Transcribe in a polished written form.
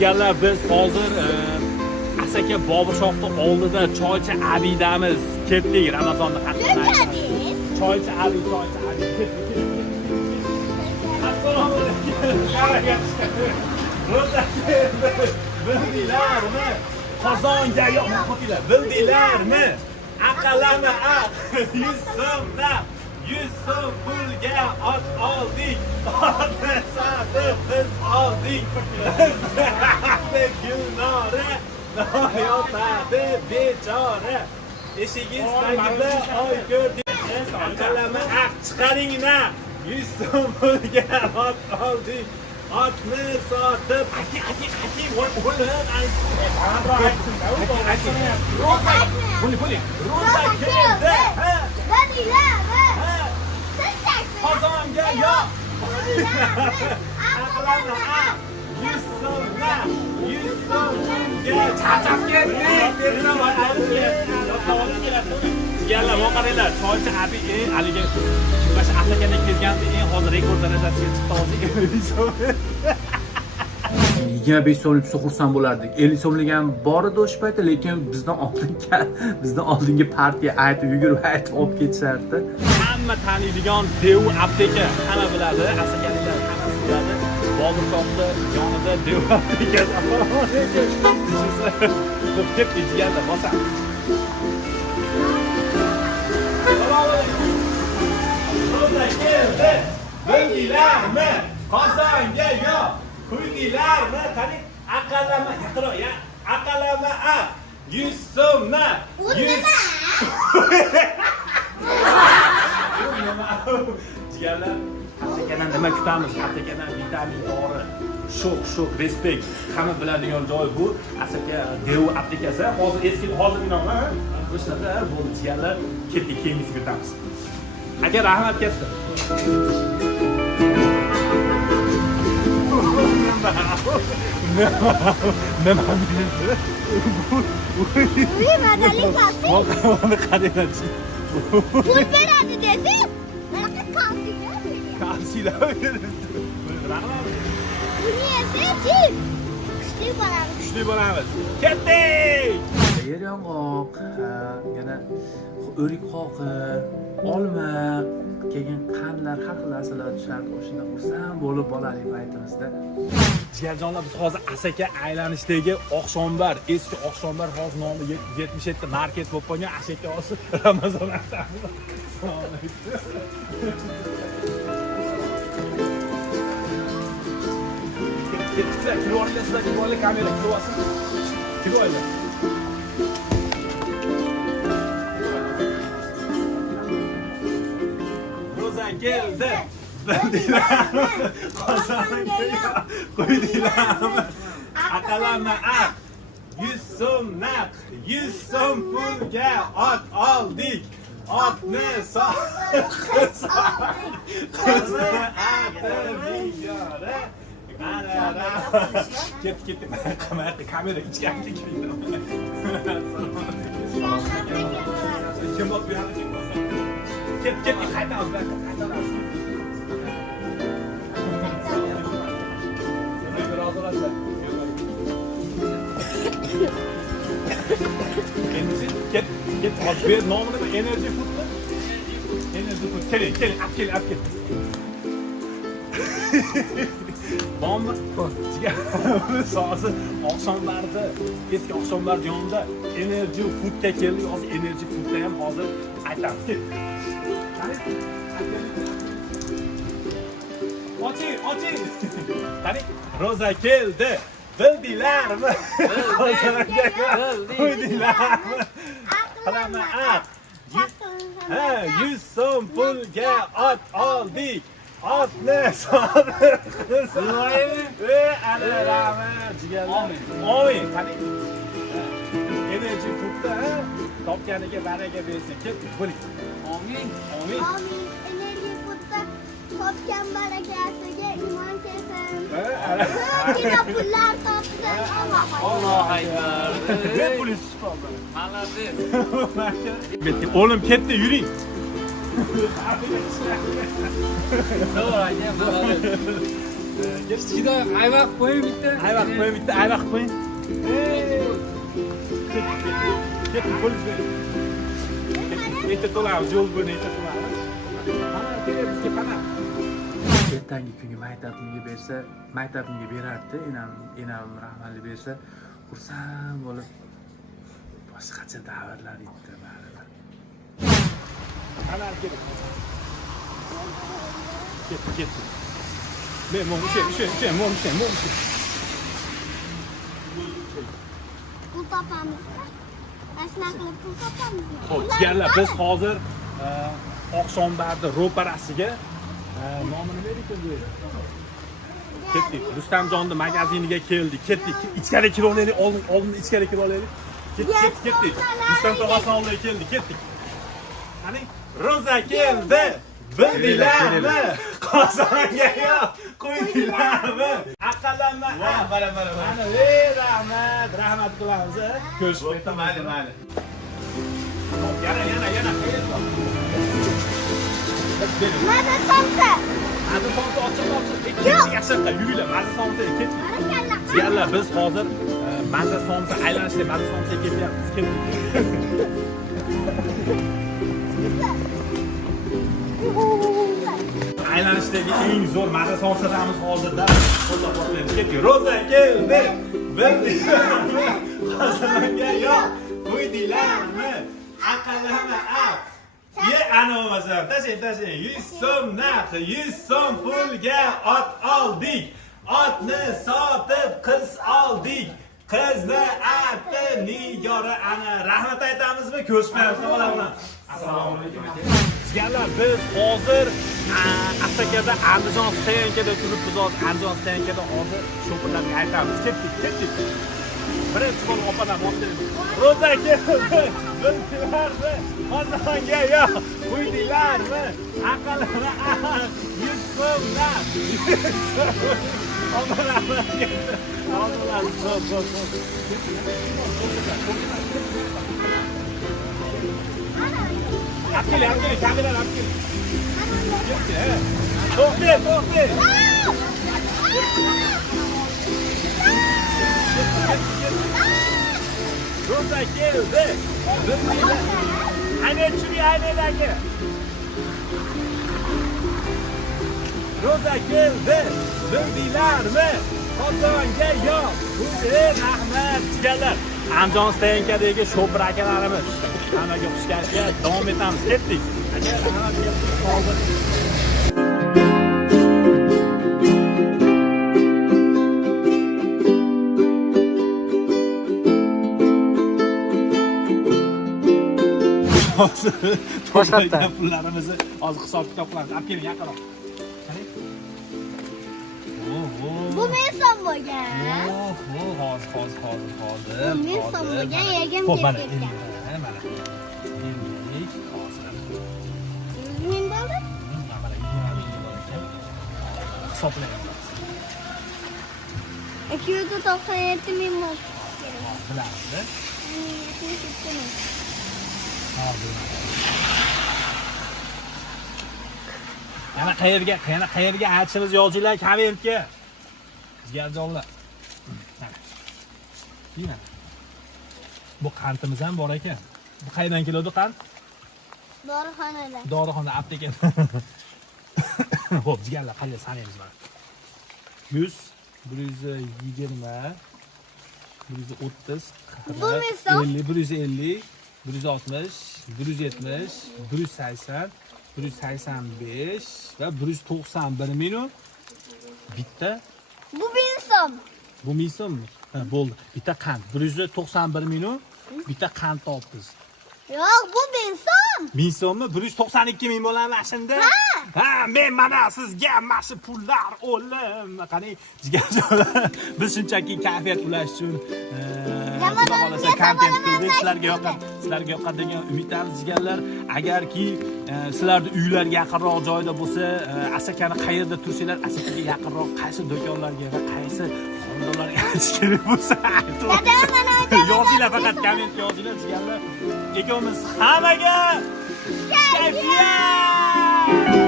Jigarlar, biz hozir Asaka Boburshohni oldida choychi Abidamiz. Ketdik Ramazonni qatnashga. Choychi Ali, ketdik. Assalomu alaykum. Bildilarmi? Qozonga yo'qotdilar. Bildilarmi? Aqalami aq 100 so'mdan 100 so'm pulga ot oldik. Otni sotib biz oldik. Gulnora noyotadi bechora. Eshigingiz tagida oy ko'rdik. Aqalami aq chiqaringna 100 so'm pulga ot oldik. Otni sotib ro'za keldi. Qozonga yo'q. Aqlani aq 100 so'mdan 100 so'mga chaqchaq keldik. Jigarlar, voqalar, choychi abi haligi mana Asakaga kelganda eng hozir rekord darajasiga chiqdi hozir 50 so'm. 25 so'mlik xursand bo'lardik. 50 so'mlik ham bor edi o'sha paytda, lekin bizdan oldingi partiya aytib yugurib aytib olib ketishardi. Hamma taniydigan Deu apteka, hamma biladi, Asakaliklar hammasi biladi. Boburshohni yonida Deu aptekasi. Assalomu alaykum. Ko'p jigarlar bosamiz. Ro'za keldi. Bildilarmi? Qozonga yo'q. Quydilarmi? Qani aqalami yaqiro ya. Aqalami aq 100 so'mdan 100. Jigarlar, aptekadan nima kutamiz? Aptekadan vitamin dori, shok, respekt. Hamma biladigan joy bu. Asaka Deu aptekasi. Hozir inoma. O'shada bo'ldi jigarlar. Ketdik, keyingisini kutamiz. Aka, rahmat katta. Nima bildi? Mazali kafe. Voqeani qarangchi. Pul beradi dedi. Mana kalsiya beradi. Rahmat. Buni esa-chi? Kuchli bo'lamiz. Ketdik. Yer yong'oq, yana o'rik qoqir, olma, keyin qandlar har xil narsalar tushadi. O'shanda xursand bo'lib bolalik paytimizda. Jigarjonlar, biz hozir Asaka aylanishdagi oqshombar, eski oqshombar hozir nomi 77 market bo'lib qolgan Asaka hozir Ramazon asari. Assalomu alaykum. Kilo olasizlar, kamera kilo olsin. Kilo olasizlar. Ro'za keldi. Bildilarmi? Qozonga yo'q. Quydilarmi? Aqalami aq 100 so'm naq 100 so'm pulga ot oldik. Otni sotib qizni aqlingora. Ketdi. Kamera ichkariga kirdi. Kim bor bu yerda? Ketdik, qaytamiz. Get hozir nomini Energy Food'mi? Energy Food. Keling, ap kel. Bomba. Hozir oqshomlarda, eski oqshomlar yonida Energy Food'ga keldik. Hozir Energy Food'da ham hozir aytamiz. Oching. Qani, Ro'za keldi. Bildilarmi? Qozonga quydilarmi? Aqalami aq 100 so'm pulga ot oldik. Otni sotib ana rahmat jigarlar. Oy, qani. Energy Food'da topganiga baraka bersin. Ketdik, bo'ling. Amin. Energy Food'da topgan barakasiga iymon kelsin. Ko'pgina pullar topsin. Alloh akbar. Ne polis çıkaldı? Malazi. Oğlum ketdi, yuring. To'g'ri aytayapman. Kichkina ayvaq qo'ying bitta. Ayvaq qo'ying bitta, ayvaq qo'ying. Ket, polis ber. Neta to'lamiz, yo'l bo'yi neta to'lamiz. Mana bizga qana. Ertangi kunga maktabimga bersa, maktabimga berardi, enam rahmatli bersa, xursand bo'lib boshqacha davrlar yetdi baribir. Qana kelib. Ket. Men mo'min. Pul topamiz. Ashna qilib pul topamizmi? Xo'p, jigarlar, biz hozir Oqshombarda ro'parasiga nomini berdik bu yerda. Ketdik. Rustamjonni magaziniga keldik. Ketdik. Ichkari kirib olaylik. Oldin ichkari kirib olaylik. Ketdik. Rustam tog'asining oldiga keldik. Ketdik. Qani? Roza keldi. Bildilarmi? Qozonga yo'q. Qo'ydilarmi? Aqallanma. Mana. Mana, rahmat qilamiz. Ko'rishib mayli. Yana. Mana somsa. Mazza somsa ochiq. Yashirqa yuringlar. Mazza somsa ketdik. Jigarlar, biz hozir mazza somsa aylanishda mazza somsa ketyapmiz. Aylanishdagi eng zo'r mazza somsadamiz hozirda. Qo'llab quvvatlaymiz. Ketdik. Roza keldi. Bildilarmi? Qozonga yo'q. Qo'ydilarmi? Aqallanma. Ye ana bo'lmasa, tashing. 100 so'm narxi, 100 so'm pulga ot oldik. Otni sotib qiz oldik. Qizni ati Nigora ana. Rahmat aytamizmi? Ko'rishmayapmiz bilan. Assalomu alaykum. Jigarlar, biz hozir Asakada Andijon stansiyasida turibmiz. Andijon stansiyasida hozir sho'pirlarga aytamiz. Ketdik. Birinchi bo'lib opadan oldik. Roza keldi. Bildilarmi? Qozonga yo'q. Qo'ydilarmi? Aqallanma. 100 so'mdan. Akili, kameralar akili. To'xta. Roza keldi. Aynadagi. Roza keldi. Bildilarmi? Qozonga yo'q. Rahmat jigarlar. Andijon stansiyadagi sho'pir akalarimiz. Hammaga xush kelibsiz. Davom etamiz. Ketdik. Boshqa pullarimizni hozir hisob-kitob qilamiz. Olib keling, yaqinroq. Bu men som bo'lgan. Hozir. Bu men som bo'lgan, yegim Xo'p, mana. ketgan. Mana. Ellik hozir. Men bo'ldi? Mana 20 bor ekan. Hisoblaymiz. 297 ming mol. Bilamiz. Yana qayerga aytishimiz yozinglar kommentga. Jigarjonlar. Mana. Bu qantimiz ham bor ekan. Bu qayerdan keladi qant? Dorixonadan. Dorixona apteka. Xo'p, jigarlar, qanday sanaymiz mana. 100, 120, 130, 50, 150, 160, 170, 180, 185 va 191 ming bitta. Bu men som. Bu ming so'mmi? Ha, bo'ldi. Bitta qand. 191 ming bitta qand topdingiz. Yo'q, bu men som. Ming so'mmi? 192 ming bo'ladi shunda. Ha, men mana sizga mana shu pullar o'lim. Qani, jigarjonlar, biz shunchaki kayfiyat ulash uchun xudo xolasa kontent qildik. Sizlarga yoqqan degan umiddamiz jigarlar. Agarki sizlarning uylarga yaqinroq joyda bo'lsa, Asakani qayerda tursanglar, Asakaga yaqinroq qaysi do'konlarga va qaysi xonadonlarga aytish kerak bo'lsa, yozinglar, faqat kommentga yozinglar jigarlar. Ikkovimiz hammaga kayfiyat!